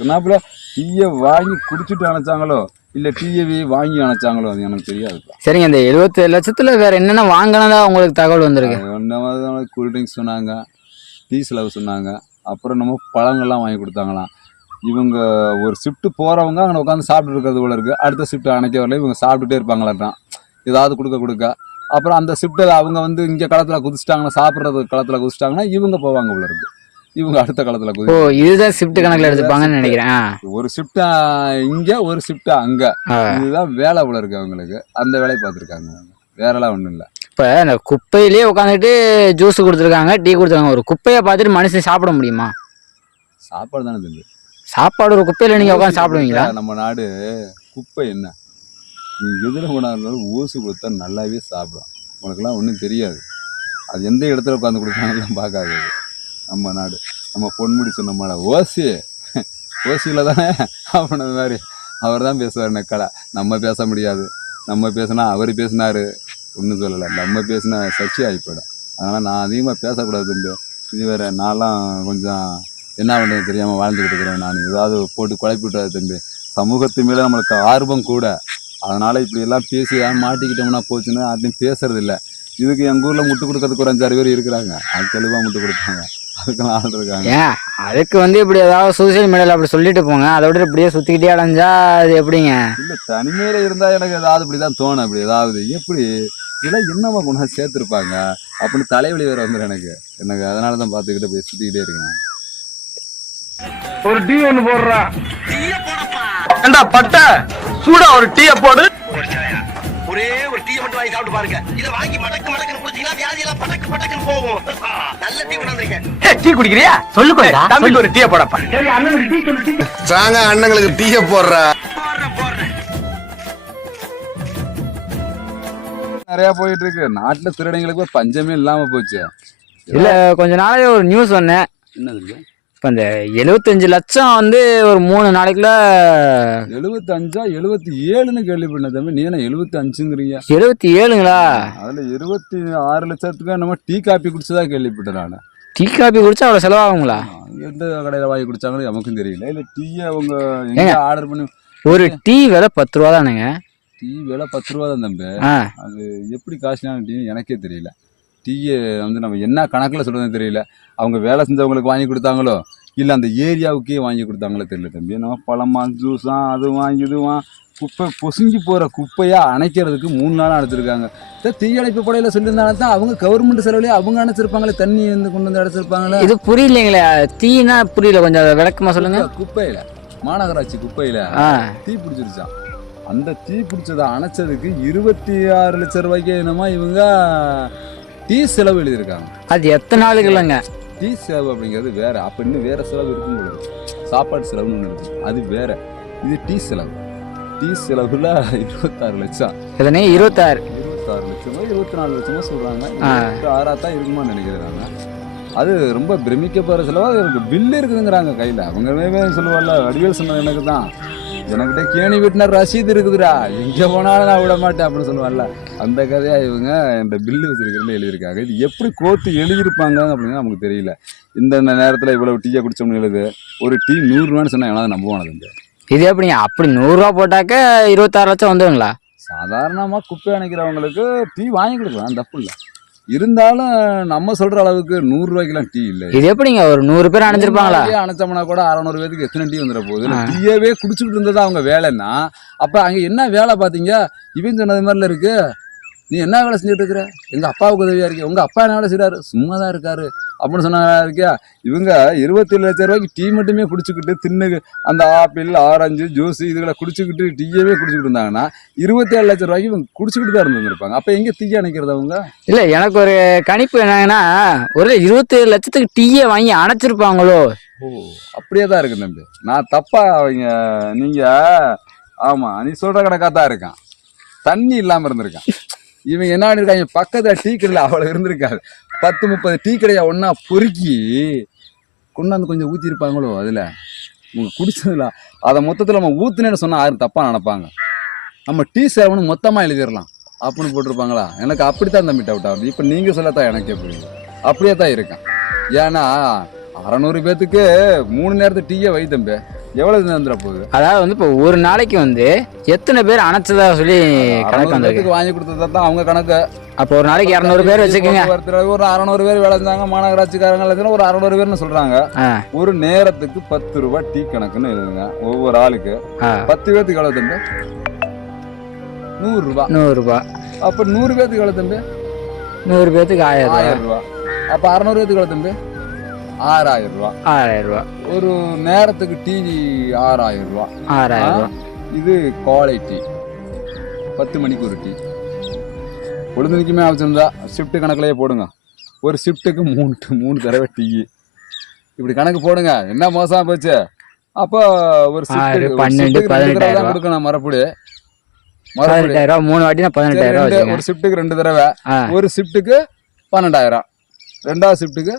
சொன்னாப்புல டீயை வாங்கி குடிச்சிட்டு அணைச்சாங்களோ இல்லை டீயை வாங்கி அணைச்சாங்களோ அது எனக்கு தெரியாதுப்பா. சரிங்க, இந்த 77 லட்சத்துல வேற என்னென்ன வாங்கினதா உங்களுக்கு தகவல் வந்திருக்கு? கூல்ட்ரிங்க்ஸ் சொன்னாங்க, டீ செலவு சொன்னாங்க, அப்புறம் நம்ம பழங்கள்லாம் வாங்கி கொடுத்தாங்களாம். இவங்க ஒரு ஷிஃப்ட்டு போகிறவங்க அங்கே உட்காந்து சாப்பிட்டு இருக்கிறது போல இருக்குது. அடுத்த ஷிஃப்ட்டு அணைக்க வரல இவங்க சாப்பிட்டுட்டே இருப்பாங்களாட்டான் ஏதாவது கொடுக்க. அப்புறம் அந்த ஷிஃப்ட்டில் அவங்க வந்து இங்கே களத்தில் குதிச்சிட்டாங்கன்னா சாப்பிட்றது களத்தில் குதிச்சிட்டாங்கன்னா இவங்க போவாங்க போல இருக்குது. இவங்க அடுத்த களத்தில் குதி. ஓ, இதுதான் ஷிஃப்ட் கணக்கில் எடுத்துப்பாங்கன்னு நினைக்கிறேன். ஒரு ஷிஃப்ட்டா இங்கே ஒரு ஷிஃப்ட்டா அங்கே, இதுதான் வேலை போல இருக்கு அவங்களுக்கு. அந்த வேலையை பார்த்துருக்காங்க, வேறெல்லாம் ஒன்றும் இல்லை. இப்போ இந்த குப்பையிலேயே உட்காந்துட்டு ஜூஸ் கொடுத்துருக்காங்க, டீ கொடுத்துருக்காங்க. ஒரு குப்பையை பார்த்துட்டு மனுஷன் சாப்பிட முடியுமா? சாப்பாடு தானே தம்பி. சாப்பாடு ஒரு குப்பையில நீங்க உட்காந்து சாப்பிடுவீங்களா? நம்ம நாடு குப்பை என்ன, நீ எதில் கொண்டாடுனாலும் ஓசு கொடுத்தா நல்லாவே சாப்பிடும். உனக்கெல்லாம் ஒன்றும் தெரியாது. அது எந்த இடத்துல உட்காந்து கொடுத்தாங்கலாம் பார்க்காது. நம்ம நாடு நம்ம பொன்முடி சொன்ன மாட ஓசியில் தானே அப்படின்ன மாதிரி அவர் தான் பேசுவார் நெக்கடா. நம்ம பேச முடியாது. நம்ம பேசினா அவர் பேசினார் ஒன்றும் சொல்லலை. நம்ம பேசினா சர்ச்சை ஆகி போயிடும். அதனால் நான் அதிகமாக பேசக்கூடாது தம்பி. இது வேறு நான்லாம் கொஞ்சம் என்ன பண்ணுறது தெரியாமல் வாழ்ந்துக்கிட்டு இருக்கிறேன். நான் ஏதாவது போட்டு குழப்பி விட்டாது தம்பி. சமூகத்து மேலே நம்மளுக்கு ஆர்வம் கூட. அதனால் இப்படியெல்லாம் பேசி மாட்டிக்கிட்டோம்னா போச்சுன்னா யார்ட்டையும் பேசுறது இல்லை. இதுக்கு எங்கள் ஊரில் முட்டு கொடுக்கறதுக்கு ஒரு 5-6 பேர் இருக்கிறாங்க. அது தெளிவாக முட்டு கொடுப்பாங்க. அதுக்கெல்லாம் ஆள் இருக்காங்க. ஏன் அதுக்கு வந்து இப்படி ஏதாவது சோசியல் மீடியாவில் அப்படி சொல்லிட்டு போங்க. அதை விட இப்படியே சுற்றிக்கிட்டே அடைஞ்சா அது எப்படிங்க? இல்லை, தனிமையில் இருந்தால் எனக்கு ஏதாவது இப்படி தான் தோணும். அப்படி ஏதாவது எப்படி இதெல்லாம் என்னமா கொண்டு சேர்த்துருப்பாங்க அப்படின்னு தலைவலி வேறு வந்துடும் எனக்கு. அதனால தான் பார்த்துக்கிட்டு போய் சுற்றிக்கிட்டே இருக்கேன். ஒரு டீ ஒன்று போடுறா. ஏண்டா பட்ட சூடா ஒரு டீயை போடு. ஒரே ஒரு டீ மட்டும் வாங்கி சாப்பிட்டு பாருங்க. இத வாங்கி மடக்கு குடிச்சீங்கன்னா வியாதி எல்லாம் படக்கு போகும். நல்ல டீ கொண்டாந்துருங்க. டீ குடிக்கிறியா? சொல்லுக்கோடா. தம்பிக்கு ஒரு டீயை போடப்பா. சரி அண்ணனுக்கு டீ சொல்லு. டீ சாங்க அண்ணங்களுக்கு டீயை போடுறா. நிறைய போயிட்டு இருக்கு. நாட்டுல திருடங்களுக்கு பஞ்சமே இல்லாம போச்சு. இல்ல கொஞ்ச நாளாவே ஒரு நியூஸ் சொன்னேன். என்னது? இப்போ இந்த 75 லட்சம் வந்து ஒரு 3 நாளைக்குள்ள 75 77ன்னு கேள்விப்பட்டேன் தம்பி. நீ என்ன 75ங்கிறீங்க? 77ங்களா? அதுல 26 லட்சத்துக்கு நம்ம டீ காப்பி குடிச்சதா கேள்விப்பட்டேன் நான். டீ காப்பி குடிச்சா அவ்வளோ செலவாகுங்களா? எந்த கடையில் வாங்கி குடிச்சாங்களோ நமக்கும் தெரியல. இல்லை டீயை அவங்க எங்கே ஆர்டர் பண்ணி. ஒரு டீ விலை 10 ரூபா தானுங்க. டீ விலை 10 ரூபா தான் தம்பி. அது எப்படி காஸ்ட்லியான டீ எனக்கே தெரியல. டீயை வந்து நம்ம என்ன கணக்கில் சொல்கிறதுன்னு தெரியல. அவங்க வேலை செஞ்சவங்களுக்கு வாங்கி கொடுத்தாங்களோ இல்லை அந்த ஏரியாவுக்கே வாங்கி கொடுத்தாங்களோ தெரியல தம்பி. நம்ம பழமா ஜூஸா அதுவான் இதுவான் குப்பை பொசுங்கி போகிற குப்பையாக அணைக்கிறதுக்கு 3 நாளாக அடைச்சிருக்காங்க. தீயணைப்பு படையில் சொல்லியிருந்தாலும் தான் அவங்க கவர்மெண்ட் செலவுலேயே அவங்க அணைச்சிருப்பாங்களே, தண்ணி வந்து கொண்டு வந்து அடைச்சிருப்பாங்களே. இது புரியலைங்களே, தீனா புரியல, கொஞ்சம் விளக்கமாக சொல்லுங்க. குப்பையில் மாநகராட்சி குப்பையில் தீ பிடிச்சிருச்சான். அந்த தீ பிடிச்சதை அணைச்சதுக்கு 26 லட்சம் ரூபாய்க்கு என்னமோ இவங்க டீ செலவு எழுதியிருக்காங்க. அது எத்தனை நாளுக்கு இல்லைங்க? டீ செலவு அப்படிங்கிறது வேற. அப்போ இன்னும் வேற செலவு இருக்கும் போது. சாப்பாடு செலவுன்னு ஒன்று இருக்குது, அது வேற. இது டீ செலவு. டீ செலவுல 26 லட்சம். எதனே 26 லட்சமோ 24 லட்சமோ சொல்றாங்க. 26 தான் இருக்குமான்னு நினைக்கிறாங்க. அது ரொம்ப பிரமிக்கப்படுற செலவாக இருக்கு. பில்லு இருக்குதுங்கிறாங்க கையில். அவங்க சொல்லுவாள்ல, வடிவேல் சொன்னது எனக்கு தான், எனக்கிட்ட கேணி வீட்டினர் ரசீது இருக்குதுடா, எங்கே போனாலும் நான் விட மாட்டேன் அப்படின்னு சொல்லுவாள்ல. அந்த கதையாக இவங்க இந்த பில்லு வச்சிருக்கிறதுல எழுதியிருக்காங்க. இது எப்படி கோர்த்து எழுதியிருப்பாங்க அப்படின்னு நமக்கு தெரியல. இந்த நேரத்தில் இவ்வளவு டீயை குடிச்சோம்னு எழுது. ஒரு டீ 100 ரூபான்னு சொன்னால் எவனாவது நம்புவானது? இது எப்படிங்க? அப்படி 100 ரூபா போட்டாக்க 26 லட்சம் வந்துடுங்களா? சாதாரணமாக குப்பை அணைக்கிறவங்களுக்கு டீ வாங்கி கொடுக்கலாம், தப்பு இல்லை. இருந்தாலும் நம்ம சொல்ற அளவுக்கு 100 ரூபாய்க்குலாம் டீ இல்லை. இது எப்படிங்க ஒரு 100 பேர் அணைச்சிருப்பாங்களா? அணைச்சோம்னா கூட 600 பேருக்கு எத்தனை டீ வந்துட போகுது? டீயவே குடிச்சுக்கிட்டு இருந்ததா அவங்க வேலைன்னா அப்ப அங்க என்ன வேலை பார்த்தீங்க? இவன் சொன்னது மாதிரில இருக்கு. நீ என்ன வேலை செஞ்சுட்டு இருக்கிற? எங்க அப்பாவுக்கு உதவியா இருக்கு. உங்க அப்பா என்ன வேலை செய்யறாரு? சும்மா தான் இருக்காரு அப்படின்னு சொன்னா இருக்கியா? இவங்க 27 லட்சம் ரூபாய்க்கு டீ மட்டுமே குடிச்சுக்கிட்டு தின்னு அந்த ஆப்பிள் ஆரஞ்சு ஜூஸ் இதுகளை குடிச்சுக்கிட்டு டீயவே குடிச்சுக்கிட்டு இருந்தாங்கன்னா 27 லட்சம் ரூபாய்க்கு இவங்க குடிச்சுக்கிட்டு தான் இருந்திருப்பாங்க. அப்ப எங்க டீ அணைக்கிறது அவங்க? இல்ல, எனக்கு ஒரு கணிப்பு என்னங்கன்னா, ஒரு 27 லட்சத்துக்கு டீயை வாங்கி அணைச்சிருப்பாங்களோ. ஓ, அப்படியே தான் இருக்கு தம்பி. நான் தப்பா அவங்க நீங்க ஆமா நீ சொல்ற கணக்காக தான் இருக்கான். தண்ணி இல்லாம இருந்திருக்கான். இவங்க என்ன பண்ணிருக்காங்க, பக்கத்துல டீ கடையில் அவ்வளவு இருந்திருக்காரு. 10-30 டீ கடையா ஒன்னா பொறுக்கி கொண்டாந்து கொஞ்சம் ஊற்றிருப்பாங்களோ. அதில் உங்க குடிச்சதுல அதை மொத்தத்தில் நம்ம ஊத்துனேன்னு சொன்னால் யாரும் தப்பாக நினைப்பாங்க. நம்ம டீ சேவனு மொத்தமாக எழுதிடலாம் அப்படின்னு போட்டிருப்பாங்களா? எனக்கு அப்படித்தான் தம்பி டவுட் ஆகுது. இப்போ நீங்கள் சொல்லத்தான் எனக்கே புரியுது. அப்படியே தான் இருக்கேன். ஏன்னா 600 பேத்துக்கு 3 நேரத்துக்கு டீயே வை தம்பி. எவ்வளவு நேர்ந்துட போகுது? அதாவது வந்து இப்போ ஒரு நாளைக்கு வந்து எத்தனை பேர் அணைச்சதா சொல்லி கணக்கு வந்திருக்கு. வாங்கி கொடுத்ததா தான் அவங்க கணக்கு. அப்போ ஒரு நாளைக்கு 200 பேர் வச்சுக்கோங்க. ஒரு 600 பேர் வேலை செஞ்சாங்க மாநகராட்சிக்காரங்க, ஒரு 600 பேர்னு சொல்றாங்க. ஒரு நேரத்துக்கு 10 ரூபாய் டீ கணக்குன்னு எழுதுங்க ஒவ்வொரு ஆளுக்கு. 10 பேத்துக்கு எவ்வளவு தம்பி? 100 ரூபாய். 100 ரூபாய். அப்ப 100 பேத்துக்கு எவ்வளவு தம்பி? 100 பேத்துக்கு 1000 ரூபாய். அப்ப 600 பேத்துக்கு எவ்வளவு தம்பி? 6000 ரூபாய். 6000 ரூபாய். ஒரு நேரத்துக்கு டீ 6000 ரூபாய். 6000 ரூபாய். இது குவாலிட்டி. 10 மணிக்கு ஒரு டீ. பொழுதுனிக்குமே வச்சிருந்தா ஷிஃப்ட் கணக்குலயே போடுங்க. ஒரு ஷிஃப்ட்டுக்கு 3 தடவை டீ. இப்படி கணக்கு போடுங்க. என்ன மோசமா போச்சு? அப்போ ஒரு ஷிஃப்ட்டுக்கு 18,000 தான் கொடுக்கணும். மறுபடி 18,000 ரூபாய் 3 வாட்டினா 18,000 ரூபாய். ஒரு ஷிஃப்ட்டுக்கு 2 தடவை. ஒரு ஷிஃப்ட்டுக்கு 12,000. ரெண்டாவது ஷிஃப்ட்டுக்கு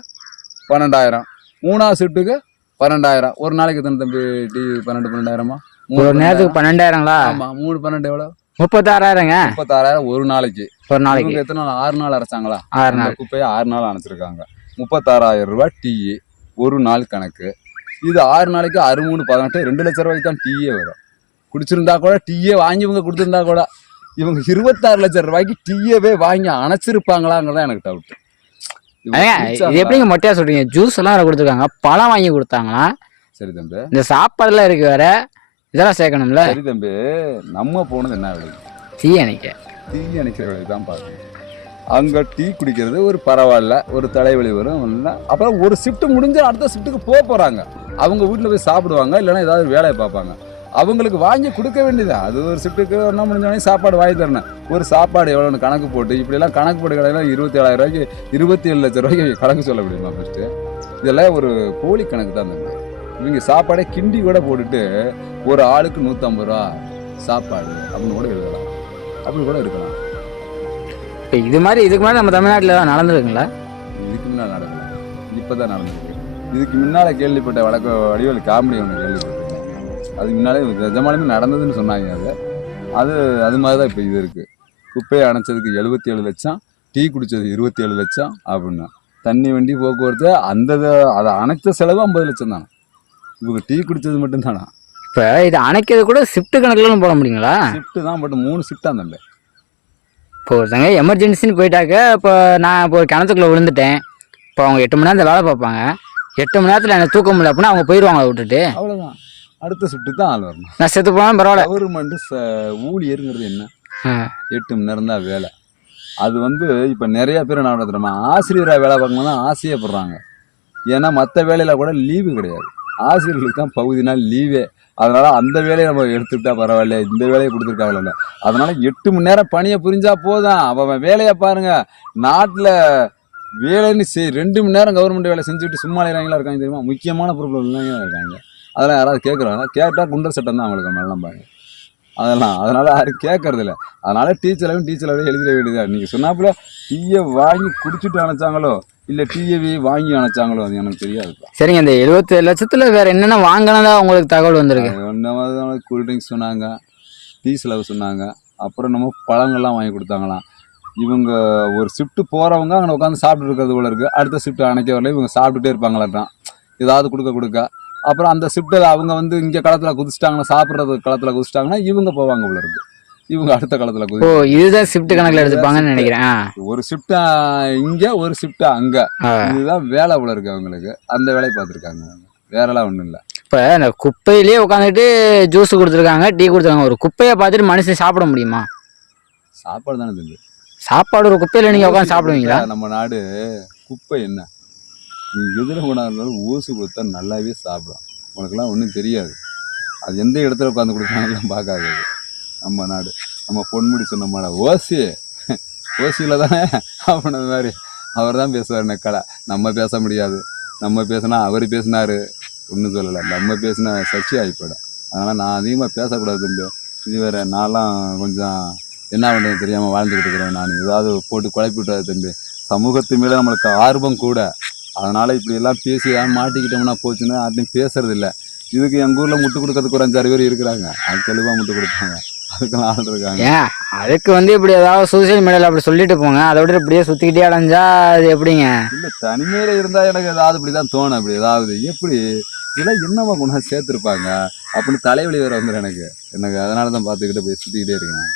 12,000. மூணாவது ஷிஃப்ட்டுக்கு 12,000. ஒரு நாளைக்கு எத்தனை தம்பி டீ? 12,000. ஒரு நேரத்துக்கு 12,000ங்களா? ஆமா. 3 12 எவ்வளவு? 36,000ங்க. 36,000 ஒரு நாளைக்கு. ஒரு நாளைக்கு எத்தனை நாள்? 6 நாள் அரைச்சாங்களா? 6 நாள். குப்பையை 6 நாள் அணைச்சிருக்காங்க. 36,000 ரூபாய் டீ ஒரு நாள் கணக்கு. இது 6 நாளைக்கு 6 3 18 2 லட்சம் ரூபாய்க்கு தான் டீயே வரும். குடிச்சிருந்தா கூட டீயே வாங்கி இவங்க கொடுத்துருந்தா கூட இவங்க 26 லட்சம் ரூபாய்க்கு டீயவே வாங்கி அணைச்சிருப்பாங்களாங்கிறதா எனக்கு டவுட். இது எப்படிங்க மொட்டையா சொல்றீங்க? ஜூஸ் எல்லாம் வேற கொடுத்துருக்காங்க, பழம் வாங்கி கொடுத்தாங்களா? சரி தம்பி, இந்த சாப்பாடுலாம் இருக்கு வேற, இதெல்லாம் சேர்க்கணும்ல. சரி தம்பி, நம்ம போனது என்ன விலை? டீ அணைக்கிற விலை தான் பார்க்கணும். அங்க டீ குடிக்கிறது ஒரு பரவாயில்ல, ஒரு தலைவலி வரும். அப்புறம் ஒரு ஷிஃப்ட் முடிஞ்சு அடுத்த ஷிஃப்ட்டுக்கு போறாங்க. அவங்க வீட்டில் போய் சாப்பிடுவாங்க, இல்லைன்னா ஏதாவது வேலையை பார்ப்பாங்க. அவங்களுக்கு வாங்கி கொடுக்க வேண்டியது. அது ஒரு ஷிஃப்ட்டுக்கு என்ன முடிஞ்சோடனே சாப்பாடு வாங்கி தரணும். ஒரு சாப்பாடு எவ்வளோன்னு கணக்கு போட்டு இப்படிலாம் கணக்கு போட்டு கடையில் 27,000 ரூபாய்க்கு 27 லட்சம் ரூபாய்க்கு கணக்கு சொல்ல முடியுமா? ஃபஸ்ட்டு இதெல்லாம் ஒரு போலி கணக்கு தான் தம்பி. இவங்க சாப்பாடே கிண்டி கூட போட்டுட்டு ஒரு ஆளுக்கு 150 ரூபா சாப்பாடு அப்படின்னு கூட எழுதலாம். அப்படி கூட இருக்கலாம். இப்போ இதுக்கு முன்னாடி நம்ம தமிழ்நாட்டில் தான் நடந்துருக்குங்களா? இதுக்கு முன்னால் நடக்கல, இப்போ தான் நடந்துருக்கு. இதுக்கு முன்னால் கேள்விப்பட்ட வடிவேல் காமெடி ஒன்று கேள்விப்பட்டிருக்கேன். அதுக்கு முன்னாலே நிஜமாலுமே நடந்ததுன்னு சொன்னாங்க. அது மாதிரி தான் இப்போ இது இருக்குது. குப்பையை அணைச்சதுக்கு 77 லட்சம், டீ குடித்தது 27 லட்சம் அப்படின்னா. தண்ணி வண்டி போக்குவரத்து அதை அணைச்ச செலவு 50 லட்சம் தானே. இவங்க டீ குடித்தது மட்டும்தானா? இப்போ இது அணைக்கிறது கூட ஷிஃப்ட் கணக்குலாம் போட முடியுங்களா? ஷிஃப்ட்டு தான், பட் 3 ஷிஃப்டாக தம்பி. இப்போ ஒருத்தங்க எமர்ஜென்சின்னு போயிட்டாக்க, இப்போ நான் இப்போ ஒரு கிணத்துக்குள்ளே விழுந்துட்டேன். இப்போ அவங்க 8 மணி நேரத்தில் வேலை பார்ப்பாங்க. 8 மணி நேரத்தில் எனக்கு தூக்க முடியல அப்படின்னா அவங்க போயிடுவாங்க விட்டுட்டு. அவ்வளோதான், அடுத்த ஷிஃப்ட்டு தான் ஆள் வரணும். நான் செத்து போனாலும் பரவாயில்ல. கவர்மெண்ட் ஊழியருங்கிறது என்ன? 8 மணி நேரம் தான் வேலை. அது இப்போ நிறைய பேர் என்ன பண்ணுறோமா, ஆசிரியராக வேலை பார்க்கணும் தான் ஆசையப்படுறாங்க. ஏன்னா மற்ற வேலையில் கூட லீவு கிடையாது. ஆசிரியர்களுக்கு தான் பகுதி நாள் லீவே. அதனால அந்த வேலையை நம்ம எடுத்துக்கிட்டா பரவாயில்ல, இந்த வேலையை கொடுத்துருக்காங்கல்ல. அதனால 8 மணி நேரம் பணியை புரிஞ்சா போதும். அவன் வேலையை பாருங்க. நாட்டில் வேலைன்னு 2 மணி நேரம் கவர்மெண்ட் வேலை செஞ்சுட்டு சும்மா இறங்கலாம் இருக்காங்க தெரியுமா? முக்கியமான பொறுப்பில் இல்லைங்க இருக்காங்க. அதெல்லாம் யாராவது கேட்குறாங்க? கேட்டால் குண்டர் சட்டம் தான் அவங்களுக்கு நல்லா பாருங்க. அதனால யாரும் கேட்கறதில்ல. அதனால டீச்சராகவே எழுதிட வேண்டியதா. நீங்கள் சொன்னாப்புல டீயை வாங்கி குடிச்சிட்டு அணைச்சாங்களோ இல்லை டிவி வாங்கி அணைச்சாங்களோ அது எனக்கு தெரியாது. சரிங்க, இந்த 77 லட்சத்துல வேற என்னென்ன வாங்கினதா உங்களுக்கு தகவல் வந்திருக்கு? கூல்ட்ரிங்க்ஸ் சொன்னாங்க, டீ செலவு சொன்னாங்க, அப்புறம் நம்ம பழங்கள்லாம் வாங்கி கொடுத்தாங்களாம். இவங்க ஒரு ஷிஃப்ட்டு போகிறவங்க அங்கே உட்காந்து சாப்பிட்டு இருக்கிறது போல இருக்குது. அடுத்த ஷிஃப்ட் அணைக்க வரல இவங்க சாப்பிட்டுட்டே இருப்பாங்களாட்டான், ஏதாவது கொடுக்க. அப்புறம் அந்த ஷிஃப்ட்டில் அவங்க இங்கே களத்தில் குதிச்சிட்டாங்கன்னா, சாப்பிட்றது களத்தில் குதிச்சிட்டாங்கன்னா இவங்க போவாங்க போல இருக்குது. இவங்க அடுத்த காலத்துல ஓ, இதுதான் ஷிஃப்ட் கணக்குல எடுத்துப்பாங்கன்னு நினைக்கிறேன். ஒரு ஷிஃப்ட் இங்க, ஒரு ஷிஃப்ட் அங்க. இதுதான் வேலை போல இருக்கு அவங்களுக்கு. அந்த வேலையை பார்த்துருக்காங்க, வேறெல்லாம் ஒண்ணும் இல்லை. இப்ப இந்த குப்பையிலேயே உட்காந்துட்டு ஜூஸ் கொடுத்துருக்காங்க, டீ கொடுத்துருக்காங்க. ஒரு குப்பையை பார்த்துட்டு மனுஷன் சாப்பிட முடியுமா? சாப்பாடு தானே தம்பி. சாப்பாடு ஒரு குப்பையில நீங்க உட்காந்து சாப்பிடுவீங்களா? நம்ம நாடு குப்பை என்ன, நீ எதிர கொண்டாந்தாலும் ஓசு கொடுத்தா நல்லாவே சாப்பிடும். உனக்குலாம் ஒன்றும் தெரியாது. அது எந்த இடத்துல உட்காந்து கொடுத்தாங்கலாம் பார்க்காது. நம்ம நாடு, நம்ம பொன்முடி சொன்ன மாதிரி ஓசியில் தானே அப்படின்ன மாதிரி அவர் தான் பேசுவார் நெக்கடா. நம்ம பேச முடியாது. நம்ம பேசினா அவர் பேசினார் ஒன்றும் சொல்லலை. நம்ம பேசினா சர்ச்சை ஆகிப்போயிடும். அதனால் நான் அதிகமாக பேசக்கூடாது தம்பி. இது வேறு, நான்லாம் கொஞ்சம் என்ன பண்ணுறது தெரியாமல் வாழ்ந்துக்கிட்டு இருக்கிறேன். நான் ஏதாவது போட்டு குழப்பி விட்டாது தம்பி. சமூகத்து மேலே நம்மளுக்கு ஆர்வம் கூட. அதனால் இப்படியெல்லாம் பேசி மாட்டிக்கிட்டோம்னா போச்சுன்னா யார்ட்டையும் பேசுறது இல்லை. இதுக்கு எங்கள் ஊரில் முட்டு கொடுக்கறதுக்கு ஒரு 5-6 பேர் இருக்கிறாங்க. அது தெளிவாக முட்டு கொடுப்பாங்க. அதுக்கெல்லாம் ஆள் இருக்காங்க. அதுக்கு இப்படி ஏதாவது சோசியல் மீடியாவில் அப்படி சொல்லிட்டு போங்க. அதை விட இப்படியே சுற்றிக்கிட்டே அடைஞ்சா அது எப்படிங்க? இல்லை, தனிமையில் இருந்தால் எனக்கு ஏதாவது இப்படி தான் தோணும். அப்படி ஏதாவது எப்படி இதெல்லாம் என்னவா கொண்டாந்து சேர்த்துருப்பாங்க அப்படின்னு தலைவலி வேற வந்துடும் எனக்கு அதனால தான் பார்த்துக்கிட்டு போய் சுற்றிக்கிட்டே இருக்கேன்.